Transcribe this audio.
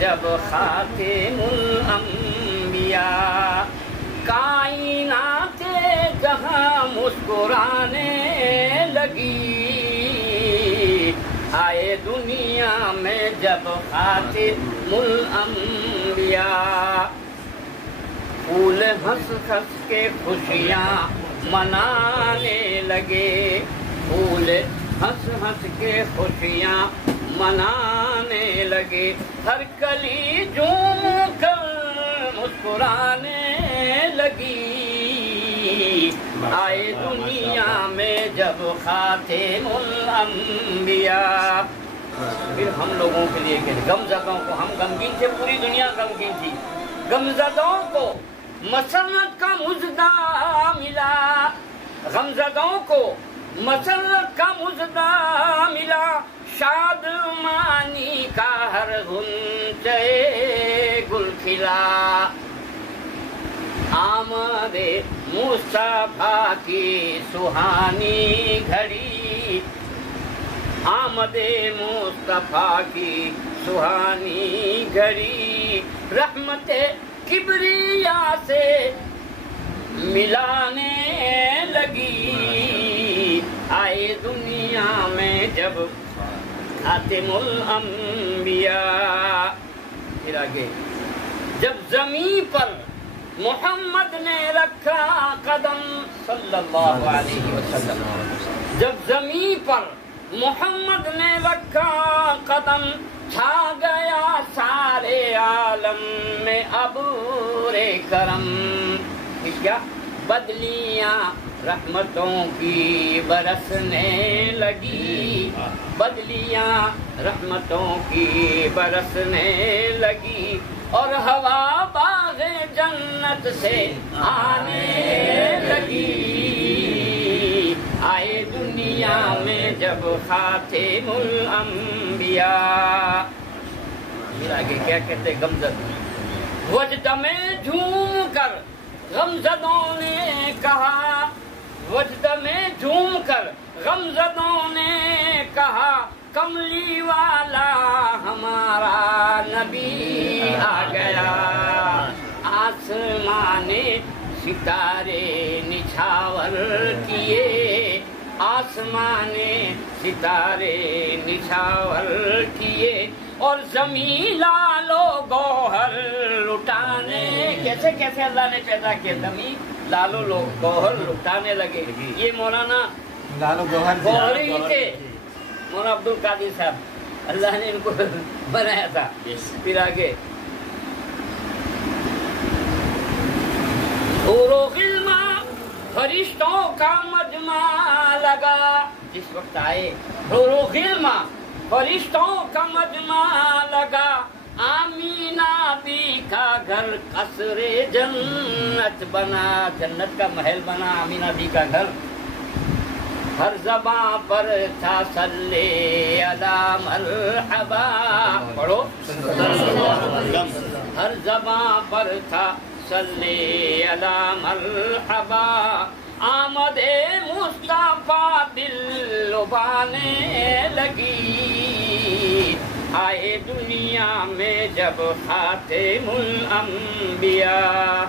جب خاتم الانبیاء، کائنات جہاں مسکرانے لگی، آئے دنیا میں جب خاتم الانبیاء، پھول ہنس ہنس کے خوشیاں منانے لگے، پھول ہنس ہنس کے خوشیاں منانے لگے، ہر کلی جھوم کر مسکرانے لگی، آئے دنیا میں جب خاتم الانبیاء۔ پھر ہم لوگوں کے لیے کہ غمزدوں کو، ہم غمگین تھے، پوری دنیا غمگین تھی، غمزدوں کو مسرت کا مژدہ ملا، غمزدوں کو مسرت کا مژدہ ملا، شادمانی کا ہر غنچے گل کھلا، آمد مصطفیٰ کی سہانی گھڑی، آمد مصطفیٰ کی سہانی گھڑی، رحمت کبریا سے ملانے لگی، آئے دنیا میں جب خاتم الانبیاء۔ پھر آگے، جب زمین پر محمد نے رکھا قدم صلی اللہ علیہ وسلم، جب زمین پر محمد نے رکھا قدم، چھا گیا سارے عالم میں عبور کرم، کیا بدلیاں رحمتوں کی برسنے لگی، بدلیاں رحمتوں کی برسنے لگی، اور ہوا باغ جنت سے آنے لگی، آئے دنیا میں جب خاتم الانبیاء۔ پھر آگے کیا کہتے غمزد، وجد میں جھوم کر غمزدوں نے کہا، وجد میں جھوم کر غمزدوں نے کہا، کملی والا ہمارا نبی آ گیا، آسمان ستارے نچھاور کیے، آسمان ستارے نچھاور کیے، اور زمین لالو گوہر لٹانے، کیسے کیسے اللہ نے پیدا کیا، زمین لالو گوہر لٹانے لگے۔ یہ مولانا لالو گوہر گوہر ہی تھے، مولانا عبد القادر صاحب، اللہ نے ان کو بنایا تھا۔ پھر آگے، حور و غلما فرشتوں کا مجمع لگا، جس وقت آئے حور و غلما فرشتوں کا مجمع لگا، آمینہ بی کا گھر قصر جنت بنا، جنت کا محل بنا آمینہ بی کا گھر، ہر زباں پر تھا صلی علی مرحبا، پڑھو، ہر زباں پر تھا صلی علی مرحبا، آمد مصطفیٰ دل لبانے لگی، آئے دنیا میں جب خاتم الانبیاء۔